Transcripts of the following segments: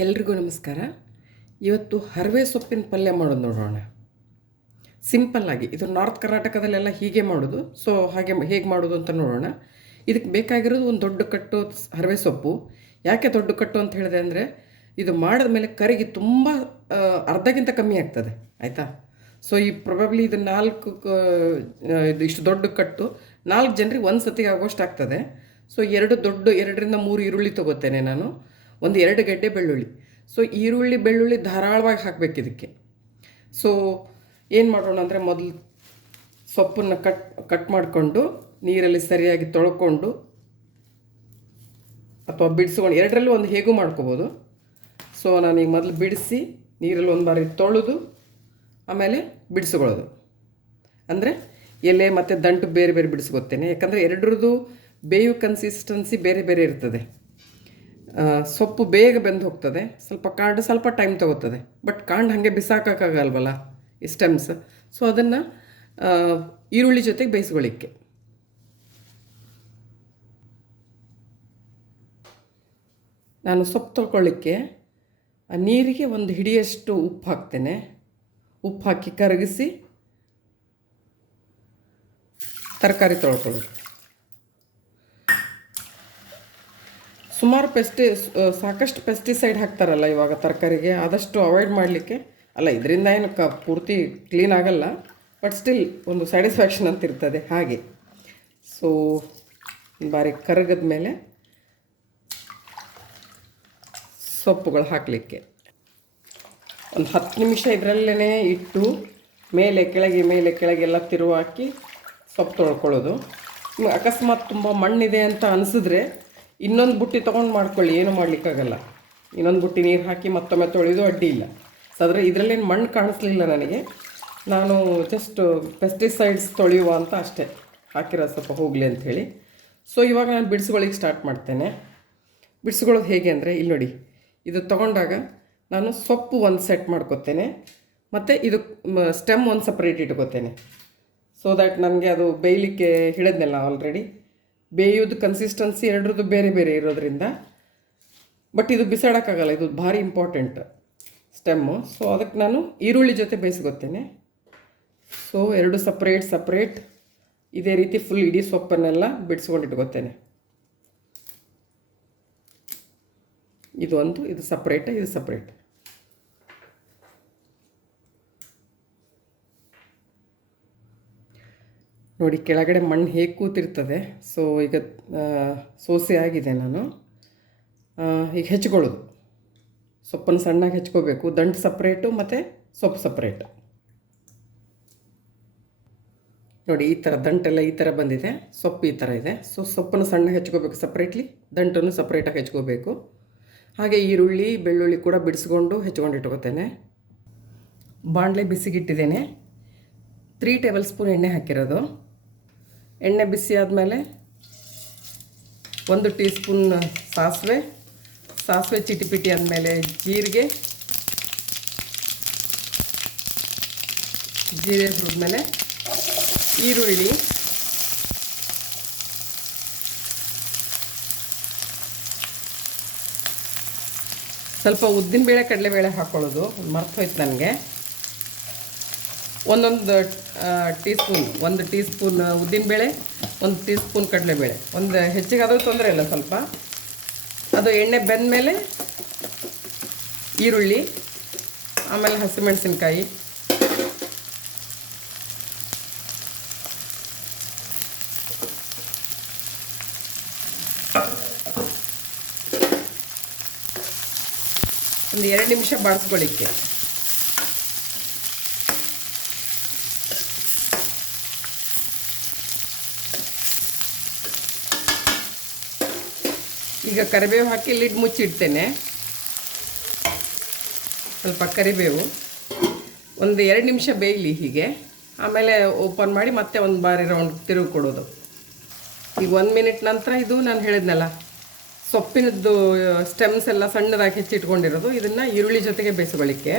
ಎಲ್ರಿಗೂ ನಮಸ್ಕಾರ. ಇವತ್ತು ಹರವೆ ಸೊಪ್ಪಿನ ಪಲ್ಯ ಮಾಡೋದು ನೋಡೋಣ. ಸಿಂಪಲ್ಲಾಗಿ ಇದು ನಾರ್ತ್ ಕರ್ನಾಟಕದಲ್ಲೆಲ್ಲ ಹೀಗೆ ಮಾಡೋದು. ಸೊ ಹಾಗೆ ಹೇಗೆ ಮಾಡೋದು ಅಂತ ನೋಡೋಣ. ಇದಕ್ಕೆ ಬೇಕಾಗಿರೋದು ಒಂದು ದೊಡ್ಡ ಕಟ್ಟು ಹರವೆ ಸೊಪ್ಪು. ಯಾಕೆ ದೊಡ್ಡ ಕಟ್ಟು ಅಂತ ಹೇಳಿದೆ ಅಂದರೆ, ಇದು ಮಾಡಿದ ಮೇಲೆ ಕರಿಗೆ ತುಂಬ ಅರ್ಧಕ್ಕಿಂತ ಕಮ್ಮಿ ಆಗ್ತದೆ. ಆಯಿತಾ? ಸೊ ಈ ಪ್ರೊಬಬ್ಲಿ ಇದು ನಾಲ್ಕು ಇದು ಇಷ್ಟು ದೊಡ್ಡ ಕಟ್ಟು, ನಾಲ್ಕು ಜನರಿಗೆ ಒಂದು ಸತಿಗೆ ಆಗೋಷ್ಟು ಆಗ್ತದೆ. ಸೊ ಎರಡು ದೊಡ್ಡ, ಎರಡರಿಂದ ಮೂರು ಈರುಳ್ಳಿ ತೊಗೋತೇನೆ ನಾನು. ಒಂದು ಎರಡು ಗಡ್ಡೆ ಬೆಳ್ಳುಳ್ಳಿ. ಸೊ ಈರುಳ್ಳಿ, ಬೆಳ್ಳುಳ್ಳಿ ಧಾರಾಳವಾಗಿ ಹಾಕಬೇಕು ಇದಕ್ಕೆ. ಸೊ ಏನು ಮಾಡೋಣ ಅಂದರೆ ಮೊದಲು ಸೊಪ್ಪನ್ನು ಕಟ್ ಕಟ್ ಮಾಡಿಕೊಂಡು ನೀರಲ್ಲಿ ಸರಿಯಾಗಿ ತೊಳ್ಕೊಂಡು ಅಥವಾ ಬಿಡಿಸ್ಕೊಂಡು ಎರಡರಲ್ಲೂ ಒಂದು ಹೇಗೂ ಮಾಡ್ಕೋಬೋದು. ಸೊ ನಾನೀಗ ಮೊದಲು ಬಿಡಿಸಿ ನೀರಲ್ಲಿ ಒಂದು ಬಾರಿ ತೊಳೆದು ಆಮೇಲೆ ಬಿಡಿಸ್ಕೊಳ್ಳೋದು. ಅಂದರೆ ಎಲೆ ಮತ್ತು ದಂಟು ಬೇರೆ ಬೇರೆ ಬಿಡಿಸ್ಕೊತೇನೆ ಯಾಕಂದರೆ ಎರಡರದ್ದು ಬೇಯು ಕನ್ಸಿಸ್ಟೆನ್ಸಿ ಬೇರೆ ಬೇರೆ ಇರ್ತದೆ. ಸೊಪ್ಪು ಬೇಗ ಬೆಂದು ಹೋಗ್ತದೆ. ಸ್ವಲ್ಪ ಕಾಂಡ ಸ್ವಲ್ಪ ಟೈಮ್ ತಗೋತದೆ. ಬಟ್ ಕಾಂಡ ಹಾಗೆ ಬಿಸಾಕೋಕ್ಕಾಗಲ್ವಲ್ಲ ಈ ಸ್ಟೆಮ್ಸ್ ಸೊ ಅದನ್ನು ಈರುಳ್ಳಿ ಜೊತೆಗೆ ಬೇಯಿಸ್ಕೊಳ್ಳಿಕ್ಕೆ. ನಾನು ಸೊಪ್ಪು ತೊಳ್ಕೊಳ್ಳಿಕ್ಕೆ, ಆ ನೀರಿಗೆ ಒಂದು ಹಿಡಿಯಷ್ಟು ಉಪ್ಪು ಹಾಕ್ತೇನೆ. ಉಪ್ಪು ಹಾಕಿ ಕರಗಿಸಿ, ತರಕಾರಿ ತೊಳ್ಕೊಳ್ಳೋದು ಸುಮಾರು ಪೆಸ್ಟಿ ಸಾಕಷ್ಟು ಪೆಸ್ಟಿಸೈಡ್ ಹಾಕ್ತಾರಲ್ಲ ಇವಾಗ ತರಕಾರಿಗೆ, ಆದಷ್ಟು ಅವಾಯ್ಡ್ ಮಾಡಲಿಕ್ಕೆ. ಅಲ್ಲ, ಇದರಿಂದ ಏನು ಕ, ಪೂರ್ತಿ ಕ್ಲೀನ್ ಆಗಲ್ಲ ಬಟ್ ಸ್ಟಿಲ್ ಒಂದು ಸ್ಯಾಟಿಸ್ಫ್ಯಾಕ್ಷನ್ ಅಂತ ಇರ್ತದೆ ಹಾಗೆ. ಸೊ ಬಾರಿ ಕರಗದ ಮೇಲೆ ಸೊಪ್ಪುಗಳು ಹಾಕಲಿಕ್ಕೆ. ಒಂದು ಹತ್ತು ನಿಮಿಷ ಇದರಲ್ಲೇ ಇಟ್ಟು, ಮೇಲೆ ಕೆಳಗೆ, ಮೇಲೆ ಕೆಳಗೆಲ್ಲ ತಿರುವು ಹಾಕಿ ಸೊಪ್ಪು ತೊಳ್ಕೊಳ್ಳೋದು. ಅಕಸ್ಮಾತ್ ತುಂಬ ಮಣ್ಣಿದೆ ಅಂತ ಅನಿಸಿದ್ರೆ ಇನ್ನೊಂದು ಬುಟ್ಟಿ ತೊಗೊಂಡು ಮಾಡ್ಕೊಳ್ಳಿ, ಏನು ಮಾಡಲಿಕ್ಕಾಗಲ್ಲ. ಇನ್ನೊಂದು ಬುಟ್ಟಿ ನೀರು ಹಾಕಿ ಮತ್ತೊಮ್ಮೆ ತೊಳೆಯೋದು ಅಡ್ಡಿ ಇಲ್ಲ. ಆದರೆ ಇದರಲ್ಲೇನು ಮಣ್ಣು ಕಾಣಿಸ್ಲಿಲ್ಲ ನನಗೆ. ನಾನು ಜಸ್ಟ್ ಪೆಸ್ಟಿಸೈಡ್ಸ್ ತೊಳೆಯುವ ಅಂತ ಅಷ್ಟೇ. ಹಾಕಿರೋ ಸ್ವಲ್ಪ ಹೋಗಲಿ ಅಂಥೇಳಿ ಸೊ ಇವಾಗ ನಾನು ಬಿಡಿಸ್ಕೊಳ್ಳಿಕ್ಕೆ ಸ್ಟಾರ್ಟ್ ಮಾಡ್ತೇನೆ. ಬಿಡಿಸ್ಕೊಳ್ಳೋದು ಹೇಗೆ ಅಂದರೆ ಇಲ್ಲಿ ನೋಡಿ. ಇದು ತೊಗೊಂಡಾಗ ನಾನು ಸೊಪ್ಪು ಒಂದು ಸೆಟ್ ಮಾಡ್ಕೊತೇನೆ. ಮತ್ತು ಇದು ಸ್ಟೆಮ್ ಒಂದು ಸಪ್ರೇಟ್ ಇಟ್ಕೋತೇನೆ. ಸೊ ದ್ಯಾಟ್ ನನಗೆ ಅದು ಬೇಯಲಿಕ್ಕೆ ಹಿಡಿದ್ನಲ್ಲ ಆಲ್ರೆಡಿ ಬೇಯೋದು ಕನ್ಸಿಸ್ಟೆನ್ಸಿ ಎರಡರದ್ದು ಬೇರೆ ಬೇರೆ ಇರೋದ್ರಿಂದ. ಬಟ್ ಇದು ಬಿಸಾಡೋಕ್ಕಾಗಲ್ಲ, ಇದು ಭಾರಿ ಇಂಪಾರ್ಟೆಂಟ್ ಸ್ಟೆಮ್ಮು ಸೊ ಅದಕ್ಕೆ ನಾನು ಈರುಳ್ಳಿ ಜೊತೆ ಬೇಯಿಸ್ಕೊತೇನೆ. ಸೊ ಎರಡು ಸಪ್ರೇಟ್ ಸಪ್ರೇಟ್ ಇದೇ ರೀತಿ ಫುಲ್ ಇಡೀ ಸೊಪ್ಪನ್ನೆಲ್ಲ ಬಿಡಿಸ್ಕೊಂಡು ಇಟ್ಕೊತೇನೆ ಇದು ಒಂದು, ಇದು ಸಪ್ರೇಟ್ ಇದು ಸಪ್ರೇಟ್ ನೋಡಿ, ಕೆಳಗಡೆ ಮಣ್ಣು ಹೇಗೆ ಕೂತಿರ್ತದೆ, ಸೊ ಈಗ ಸೋಸಿ ಆಗಿದೆ ನಾನು. ಈಗ ಹೆಚ್ಕೊಳ್ಳೋದು. ಸೊಪ್ಪನ್ನು ಸಣ್ಣಗೆ ಹೆಚ್ಕೋಬೇಕು. ದಂಟು ಸಪ್ರೇಟು ಮತ್ತು ಸೊಪ್ಪು ಸಪ್ರೇಟು. ನೋಡಿ, ಈ ಥರ ದಂಟೆಲ್ಲ ಈ ಥರ ಬಂದಿದೆ. ಸೊಪ್ಪು ಈ ಥರ ಇದೆ. ಸೊ, ಸೊಪ್ಪನ್ನು ಸಣ್ಣ ಹೆಚ್ಕೋಬೇಕು ಸಪ್ರೇಟ್ಲಿ. ದಂಟನ್ನು ಸಪ್ರೇಟಾಗಿ ಹೆಚ್ಕೋಬೇಕು. ಹಾಗೆ ಈರುಳ್ಳಿ, ಬೆಳ್ಳುಳ್ಳಿ ಕೂಡ ಬಿಡಿಸ್ಕೊಂಡು ಹೆಚ್ಕೊಂಡು ಇಟ್ಕೋತೇನೆ. ಬಾಣಲೆ ಬಿಸಿಗಿಟ್ಟಿದ್ದೇನೆ. ತ್ರೀ ಟೇಬಲ್ ಸ್ಪೂನ್ ಎಣ್ಣೆ ಹಾಕಿರೋದು. ಎಣ್ಣೆ ಬಿಸಿ ಆದಮೇಲೆ ಒಂದು ಟೀ ಸ್ಪೂನ್ ಸಾಸಿವೆ ಸಾಸಿವೆ ಚಿಟಿಪಿಟಿ ಆದಮೇಲೆ ಜೀರಿಗೆ ಜೀರಿಗೆ ಹುರಿದ್ಮೇಲೆ ಈರುಳ್ಳಿ, ಸ್ವಲ್ಪ ಉದ್ದಿನಬೇಳೆ ಕಡಲೆಬೇಳೆ ಹಾಕ್ಕೊಳ್ಳೋದು ಮರ್ತು ಹೋಯ್ತು ನನಗೆ. ಒಂದೊಂದು ಟೀ ಸ್ಪೂನ್ ಒಂದು ಟೀ ಸ್ಪೂನ್ ಉದ್ದಿನಬೇಳೆ ಒಂದು ಟೀ ಸ್ಪೂನ್ ಕಡಲೆಬೇಳೆ. ಒಂದು ಹೆಚ್ಚಿಗೆ ಆದರೂ ತೊಂದರೆ ಇಲ್ಲ ಸ್ವಲ್ಪ. ಅದು ಎಣ್ಣೆ ಬೆಂದ ಮೇಲೆ ಈರುಳ್ಳಿ, ಆಮೇಲೆ ಹಸಿಮೆಣಸಿನ್ಕಾಯಿ. ಒಂದು ಎರಡು ನಿಮಿಷ ಬಾಡಿಸ್ಕೊಳ್ಳಿಕ್ಕೆ ಈಗ ಕರಿಬೇವು ಹಾಕಿ ಲಿಡ್ ಮುಚ್ಚಿಡ್ತೇನೆ. ಸ್ವಲ್ಪ ಕರಿಬೇವು. ಒಂದು ಎರಡು ನಿಮಿಷ ಬೇಯಲಿ ಹೀಗೆ. ಆಮೇಲೆ ಓಪನ್ ಮಾಡಿ ಮತ್ತೆ ಒಂದು ಬಾರಿ ರೌಂಡ್ ತಿರುಗಿ ಕೊಡೋದು. ಈಗ ಒಂದು ಮಿನಿಟ್ ನಂತರ ಇದು ನಾನು ಹೇಳಿದ್ನಲ್ಲ, ಸೊಪ್ಪಿನದ್ದು ಸ್ಟೆಮ್ಸ್ ಎಲ್ಲ ಸಣ್ಣದಾಗಿ ಹೆಚ್ಚಿಟ್ಕೊಂಡಿರೋದು. ಇದನ್ನು ಈರುಳ್ಳಿ ಜೊತೆಗೆ ಬೇಯಿಸ್ಕೊಳ್ಳಿಕ್ಕೆ.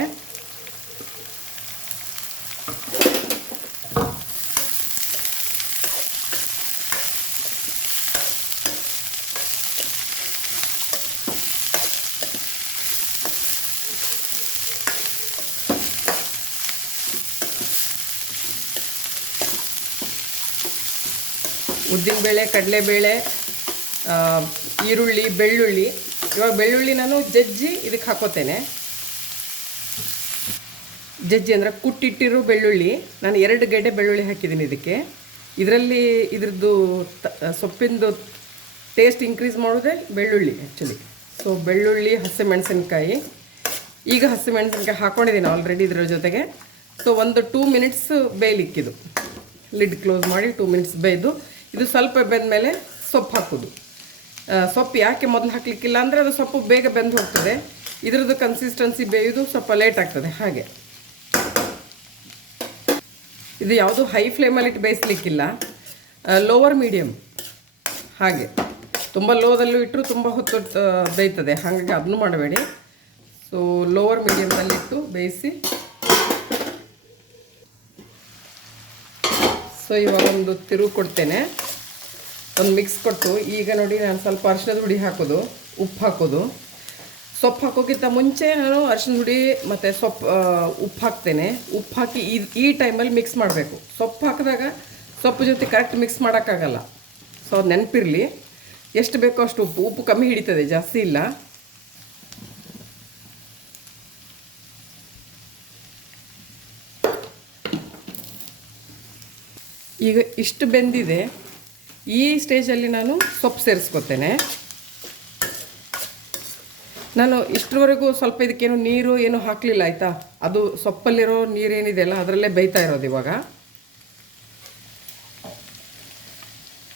ಉದ್ದಿನಬೇಳೆ ಕಡಲೆಬೇಳೆ ಆ, ಈರುಳ್ಳಿ ಬೆಳ್ಳುಳ್ಳಿ. ಇವಾಗ ಬೆಳ್ಳುಳ್ಳಿ ನಾನು ಜಜ್ಜಿ ಇದಕ್ಕೆ ಹಾಕೋತೇನೆ. ಜಜ್ಜಿ ಅಂದರೆ ಕುಟ್ಟಿಟ್ಟಿರೋ ಬೆಳ್ಳುಳ್ಳಿ. ನಾನು ಎರಡು ಗೆಡ್ಡೆ ಬೆಳ್ಳುಳ್ಳಿ ಹಾಕಿದ್ದೀನಿ ಇದಕ್ಕೆ. ಇದರಲ್ಲಿ ಇದ್ರದ್ದು ಸೊಪ್ಪಿಂದು ಟೇಸ್ಟ್ ಇನ್ಕ್ರೀಸ್ ಮಾಡೋದೇ ಬೆಳ್ಳುಳ್ಳಿ ಆ್ಯಕ್ಚುಲಿ ಸೊ ಬೆಳ್ಳುಳ್ಳಿ ಹಸಿಮೆಣಸಿನ್ಕಾಯಿ. ಈಗ ಹಸಿಮೆಣಸಿನ್ಕಾಯಿ ಹಾಕ್ಕೊಂಡಿದ್ದೀನಿ ಆಲ್ರೆಡಿ ಇದರ ಜೊತೆಗೆ. ಸೊ ಒಂದು ಟೂ ಮಿನಿಟ್ಸ್ ಬೇಯಲಿಕ್ಕಿದು. ಲಿಡ್ ಕ್ಲೋಸ್ ಮಾಡಿ ಟೂ ಮಿನಿಟ್ಸ್ ಬೇಯ್ದು. ಇದು ಸ್ವಲ್ಪ ಬೆಂದ ಮೇಲೆ ಸೊಪ್ಪು ಹಾಕೋದು. ಸೊಪ್ಪು ಯಾಕೆ ಮೊದಲು ಹಾಕಲಿಕ್ಕಿಲ್ಲ ಅಂದರೆ ಅದು ಸೊಪ್ಪು ಬೇಗ ಬೆಂದು ಹೋಗ್ತದೆ. ಇದರದ್ದು ಕನ್ಸಿಸ್ಟೆನ್ಸಿ ಬೇಯೋದು, ಸ್ವಲ್ಪ ಲೇಟ್ ಆಗ್ತದೆ. ಹಾಗೆ. ಇದು ಯಾವುದು ಹೈ ಫ್ಲೇಮಲ್ಲಿ ಇಟ್ಟು ಬೇಯಿಸ್ಲಿಕ್ಕಿಲ್ಲ. ಲೋವರ್ ಮೀಡಿಯಮ್ ಹಾಗೆ. ತುಂಬ ಲೋದಲ್ಲೂ ಇಟ್ಟರು ತುಂಬ ಹೊತ್ತು ಬೇಯ್ತದೆ. ಹಾಗಾಗಿ ಅದನ್ನು ಮಾಡಬೇಡಿ. ಸೊ ಲೋವರ್ ಮೀಡಿಯಮ್ನಲ್ಲಿಟ್ಟು ಬೇಯಿಸಿ. ಸೊ ಇವಾಗ ಒಂದು ತಿರುವು ಕೊಡ್ತೇನೆ. ಒಂದು ಮಿಕ್ಸ್ ಕೊಟ್ಟು, ಈಗ ನೋಡಿ ನಾನು ಸ್ವಲ್ಪ ಅರ್ಶಿನದ ಹುಡಿ ಹಾಕೋದು, ಉಪ್ಪು ಹಾಕೋದು. ಸೊಪ್ಪು ಹಾಕೋಕ್ಕಿಂತ ಮುಂಚೆ ನಾನು ಅರ್ಶಿನ ಹುಡಿ ಮತ್ತು ಸೊಪ್ಪು ಉಪ್ಪು ಹಾಕ್ತೇನೆ. ಉಪ್ಪು ಹಾಕಿ ಈ ಟೈಮಲ್ಲಿ ಮಿಕ್ಸ್ ಮಾಡಬೇಕು. ಸೊಪ್ಪು ಹಾಕಿದಾಗ ಸೊಪ್ಪು ಜೊತೆ ಕರೆಕ್ಟ್ ಮಿಕ್ಸ್ ಮಾಡೋಕ್ಕಾಗಲ್ಲ. ಸೊ ಅದು ನೆನಪಿರಲಿ. ಎಷ್ಟು ಬೇಕೋ ಅಷ್ಟು ಉಪ್ಪು. ಉಪ್ಪು ಕಮ್ಮಿ ಹಿಡಿತದೆ, ಜಾಸ್ತಿ ಇಲ್ಲ. ಈಗ ಇಷ್ಟು ಬೆಂದಿದೆ. ಈ ಸ್ಟೇಜಲ್ಲಿ ನಾನು ಸೊಪ್ಪು ಸೇರಿಸ್ಕೊತೇನೆ. ನಾನು ಇಷ್ಟರವರೆಗೂ ಸ್ವಲ್ಪ ಇದಕ್ಕೇನು ನೀರು ಏನು ಹಾಕಲಿಲ್ಲ, ಆಯಿತಾ? ಅದು ಸೊಪ್ಪಲ್ಲಿರೋ ನೀರೇನಿದೆಯಲ್ಲ ಅದರಲ್ಲೇ ಬೇಯ್ತಾ ಇರೋದು ಇವಾಗ.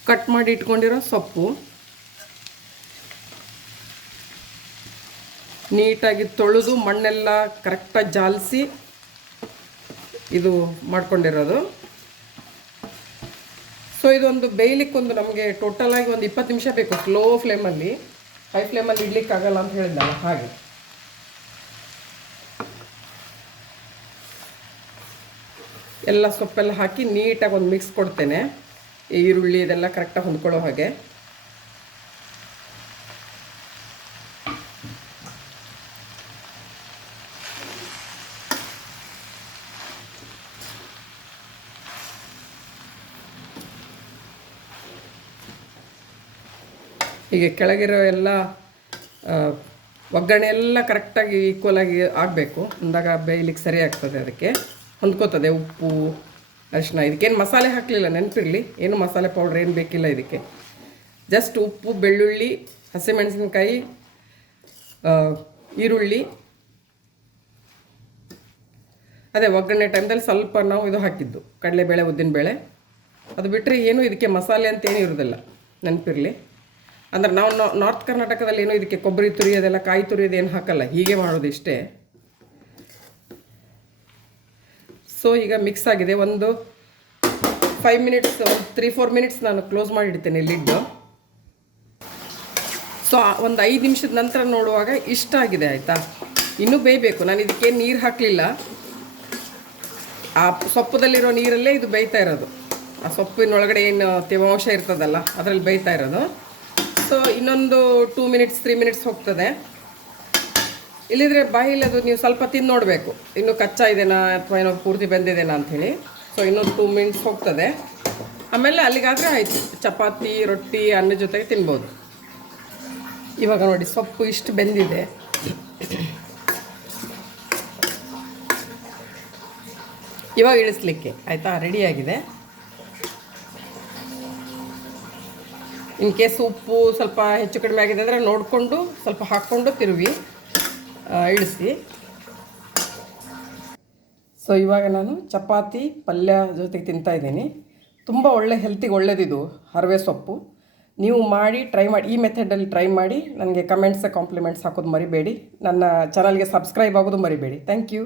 ಕಟ್ ಮಾಡಿ ಇಟ್ಕೊಂಡಿರೋ ಸೊಪ್ಪು. ನೀಟಾಗಿ ತೊಳೆದು ಮಣ್ಣೆಲ್ಲ ಕರೆಕ್ಟಾಗಿ ಜಾಲಿಸಿ ಇದು ಮಾಡ್ಕೊಂಡಿರೋದು. ಸೊ ಇದೊಂದು ಬೇಯ್ಲಿಕ್ಕೊಂದು ನಮಗೆ ಟೋಟಲಾಗಿ ಒಂದು ಇಪ್ಪತ್ತು ನಿಮಿಷ ಬೇಕು ಸ್ಲೋ ಫ್ಲೇಮಲ್ಲಿ ಹೈ ಫ್ಲೇಮಲ್ಲಿ ಇಡ್ಲಿಕ್ಕಾಗಲ್ಲ ಅಂತ ಹೇಳಿದ್ದಲ್ಲ ಹಾಗೆ. ಎಲ್ಲ ಸೊಪ್ಪೆಲ್ಲ ಹಾಕಿ ನೀಟಾಗಿ ಒಂದು ಮಿಕ್ಸ್ ಕೊಡ್ತೇನೆ. ಈರುಳ್ಳಿ ಇದೆಲ್ಲ ಕರೆಕ್ಟಾಗಿ ಹೊಂದ್ಕೊಳ್ಳೋ ಹಾಗೆ. ಹೀಗೆ ಕೆಳಗಿರೋ ಎಲ್ಲ ಒಗ್ಗರಣೆ ಎಲ್ಲ ಕರೆಕ್ಟಾಗಿ ಈಕ್ವಲಾಗಿ ಆಗಬೇಕು. ಅಂದಾಗ ಬೇಯ್ಲಿಕ್ಕೆ ಸರಿ ಆಗ್ತದೆ ಅದಕ್ಕೆ. ಹೊಂದ್ಕೋತದೆ ಉಪ್ಪು ಅರಿಶಿನ ಇದಕ್ಕೇನು ಮಸಾಲೆ ಹಾಕಲಿಲ್ಲ, ನೆನಪಿರಲಿ. ಏನು ಮಸಾಲೆ ಪೌಡ್ರ್ ಏನು ಬೇಕಿಲ್ಲ ಇದಕ್ಕೆ. ಜಸ್ಟ್ ಉಪ್ಪು, ಬೆಳ್ಳುಳ್ಳಿ, ಹಸಿಮೆಣಸಿನ್ಕಾಯಿ ಈರುಳ್ಳಿ. ಅದೇ ಒಗ್ಗರಣೆ ಟೈಮ್ದಲ್ಲಿ ಸ್ವಲ್ಪ ನಾವು ಇದು ಹಾಕಿದ್ದು. ಕಡಲೆಬೇಳೆ, ಉದ್ದಿನಬೇಳೆ. ಅದು ಬಿಟ್ಟರೆ ಏನು ಇದಕ್ಕೆ ಮಸಾಲೆ ಅಂತೇನು ಇರೋದಿಲ್ಲ. ನೆನಪಿರಲಿ. ಅಂದ್ರೆ ನಾವು ನಾರ್ತ್ ಕರ್ನಾಟಕದಲ್ಲಿ ಏನು ಇದಕ್ಕೆ ಕೊಬ್ಬರಿ ತುರಿಯೋದೆಲ್ಲ ಕಾಯಿ ತುರಿಯೋದು ಏನು ಹಾಕಲ್ಲ, ಹೀಗೆ ಮಾಡೋದು ಇಷ್ಟೇ. ಸೊ ಈಗ ಮಿಕ್ಸ್ ಆಗಿದೆ. ಒಂದು five minutes three four minutes ನಾನು ಕ್ಲೋಸ್ ಮಾಡಿಡ್ತೇನೆ ಲಿಡ್ಡು ಸೊ ಒಂದು ಐದು ನಿಮಿಷದ ನಂತರ ನೋಡುವಾಗ ಇಷ್ಟ ಆಗಿದೆ, ಆಯಿತಾ? ಇನ್ನೂ ಬೇಯಬೇಕು. ನಾನು ಇದಕ್ಕೆ ನೀರು ಹಾಕಲಿಲ್ಲ. ಆ ಸೊಪ್ಪದಲ್ಲಿರೋ ನೀರಲ್ಲೇ ಇದು ಬೇಯ್ತಾ ಇರೋದು. ಆ ಸೊಪ್ಪಿನೊಳಗಡೆ ಏನು ತೇವಾಂಶ ಇರ್ತದಲ್ಲ, ಅದರಲ್ಲಿ ಬೇಯ್ತಾ ಇರೋದು. ಸೊ ಇನ್ನೊಂದು ಟೂ ಮಿನಿಟ್ಸ್ ತ್ರೀ ಮಿನಿಟ್ಸ್ ಹೋಗ್ತದೆ. ಇಲ್ಲಿದ್ರೆ ಬಾಯಿಲಿ ಅದು ನೀವು ಸ್ವಲ್ಪ ತಿಂದು ನೋಡಬೇಕು. ಇನ್ನು ಕಚ್ಚಾ ಇದೆನಾ ಅಥವಾ ಏನೋ ಪೂರ್ತಿ ಬೆಂದಿದೆನಾ ಅಂಥೇಳಿ. ಸೊ ಇನ್ನೊಂದು ಟೂ ಮಿನಿಟ್ಸ್ ಹೋಗ್ತದೆ. ಆಮೇಲೆ ಅಲ್ಲಿಗಾದರೆ ಆಯಿತು. ಚಪಾತಿ, ರೊಟ್ಟಿ, ಅನ್ನ ಜೊತೆಗೆ ತಿನ್ಬೋದು. ಇವಾಗ ನೋಡಿ ಸೊಪ್ಪು ಇಷ್ಟು ಬೆಂದಿದೆ. ಇವಾಗ ಇಳಿಸ್ಲಿಕ್ಕೆ. ಆಯಿತಾ? ರೆಡಿಯಾಗಿದೆ ಇನ್ ಕೇಸ್ ಉಪ್ಪು ಸ್ವಲ್ಪ ಹೆಚ್ಚು ಕಡಿಮೆ ಆಗಿದೆ ಅಂದರೆ ನೋಡಿಕೊಂಡು ಸ್ವಲ್ಪ ಹಾಕ್ಕೊಂಡು ತಿರುವಿ ಇಳಿಸಿ. ಸೊ ಇವಾಗ ನಾನು ಚಪಾತಿ ಪಲ್ಯ ಜೊತೆಗೆ ತಿಂತಾ ಇದ್ದೀನಿ. ತುಂಬ ಒಳ್ಳೆ ಹೆಲ್ತಿಗೆ ಒಳ್ಳೆಯದಿದು ಹರವೆ ಸೊಪ್ಪು. ನೀವು ಮಾಡಿ ಟ್ರೈ ಮಾಡಿ, ಈ ಮೆಥಡಲ್ಲಿ ಟ್ರೈ ಮಾಡಿ, ನನಗೆ ಕಮೆಂಟ್ಸ್ ಕಾಂಪ್ಲಿಮೆಂಟ್ಸ್ ಹಾಕೋದು ಮರಿಬೇಡಿ. ನನ್ನ ಚಾನಲ್ಗೆ ಸಬ್ಸ್ಕ್ರೈಬ್ ಆಗೋದು ಮರಿಬೇಡಿ. Thank you